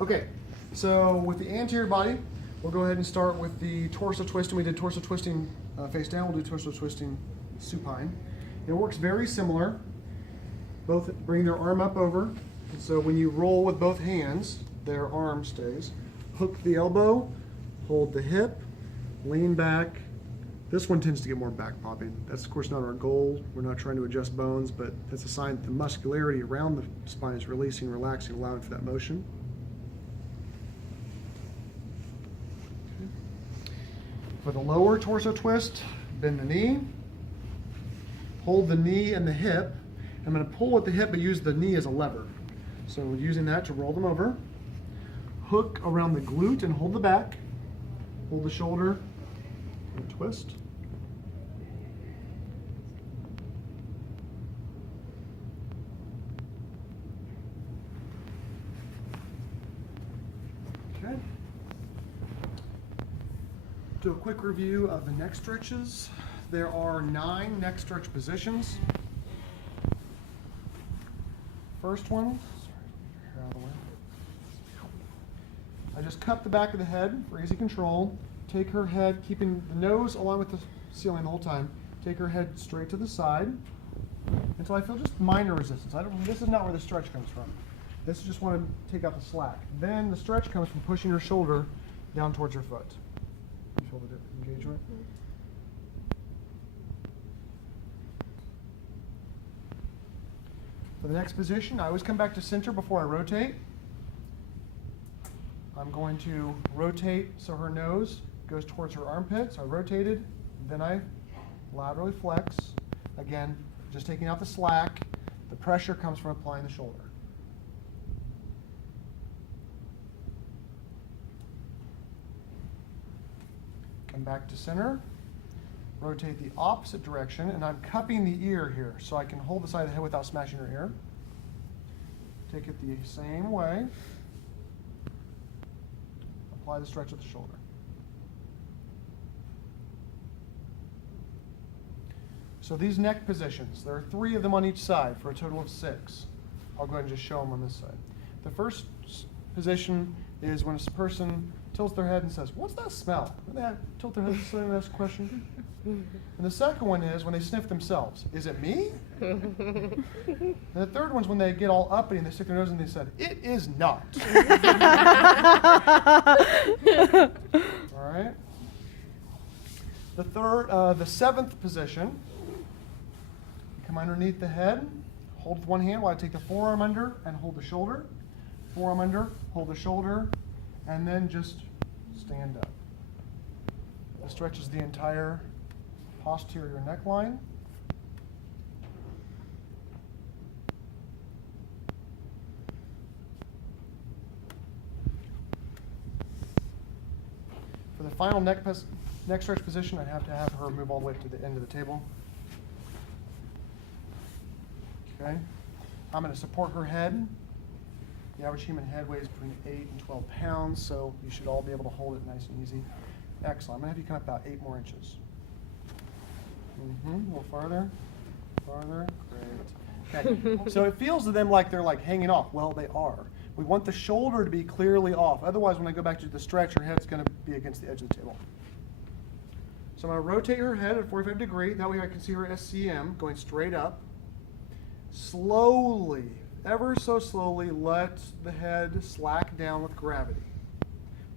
Okay, so with the anterior body, we'll go ahead and start with the torso twisting. We did torso twisting face down. We'll do torso twisting supine. It works very similar. Both bring their arm up over. And so when you roll with both hands, their arm stays. Hook the elbow, hold the hip, lean back. This one tends to get more back popping. That's of course not our goal. We're not trying to adjust bones, but that's a sign that the muscularity around the spine is releasing, relaxing, allowing for that motion. For the lower torso twist, bend the knee, hold the knee and the hip. I'm going to pull at the hip but use the knee as a lever. So we're using that to roll them over. Hook around the glute and hold the back. Hold the shoulder and twist. Okay. Do a quick review of the neck stretches. There are 9 neck stretch positions. First one, sorry, out of the way. I just cup the back of the head for easy control. Take her head, keeping the nose along with the ceiling the whole time. Take her head straight to the side until I feel just minor resistance. This is not where the stretch comes from. This is just want to take out the slack. Then the stretch comes from pushing her shoulder down towards her foot. You feel the engagement? For the next position, I always come back to center before I rotate. I'm going to rotate so her nose goes towards her armpit. So I rotated, then I laterally flex. Again, just taking out the slack. The pressure comes from applying the shoulder. Come back to center. Rotate the opposite direction, and I'm cupping the ear here so I can hold the side of the head without smashing her ear. Take it the same way. Apply the stretch of the shoulder. So these neck positions, there are 3 of them on each side for a total of 6. I'll go ahead and just show them on this side. The first position is when a person tilts their head and says, "What's that smell?" When they tilt their head and ask a question. And the second one is when they sniff themselves. "Is it me?" And the third one's when they get all uppity and they stick their nose and they said, "It is not." All right. The 7th position. You come underneath the head, hold with one hand while I take the forearm under and hold the shoulder. Forearm under, hold the shoulder, and then just stand up. This stretches the entire posterior neckline. For the final neck stretch position, I have to have her move all the way to the end of the table. Okay. I'm going to support her head. The average human head weighs between 8 and 12 pounds, so you should all be able to hold it nice and easy. Excellent. I'm going to have you come up about 8 more inches. A little farther. Farther. Great. Okay. So it feels to them like they're like hanging off. Well, they are. We want the shoulder to be clearly off. Otherwise, when I go back to the stretch, her head's going to be against the edge of the table. So I'm going to rotate her head at 45 degrees. That way I can see her SCM going straight up. Slowly, ever so slowly, let the head slack down with gravity.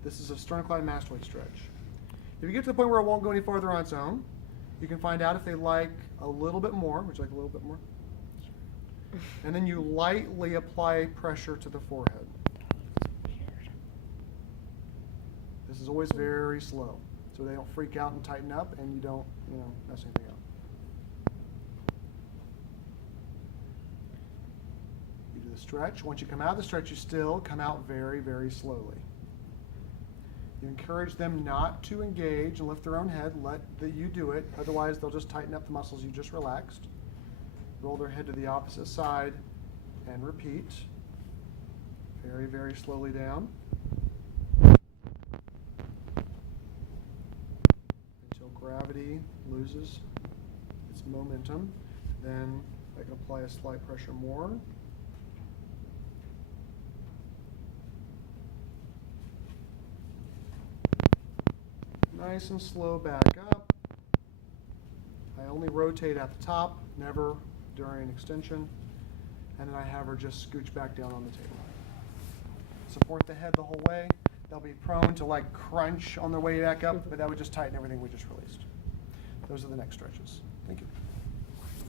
This is a sternocleidomastoid stretch. If you get to the point where it won't go any farther on its own, you can find out if they like a little bit more. Would you like a little bit more? And then you lightly apply pressure to the forehead. This is always very slow, so they don't freak out and tighten up, and you don't, mess anything up. You do the stretch. Once you come out of the stretch, you still come out very, very slowly. You encourage them not to engage and lift their own head. Let you do it. Otherwise, they'll just tighten up the muscles you just relaxed. Roll their head to the opposite side and repeat. Very, very slowly down. Until gravity loses its momentum. Then I can apply a slight pressure more. Nice and slow back up. I only rotate at the top, never during extension. And then I have her just scooch back down on the table. Support the head the whole way. They'll be prone to like crunch on their way back up, but that would just tighten everything we just released. Those are the next stretches. Thank you.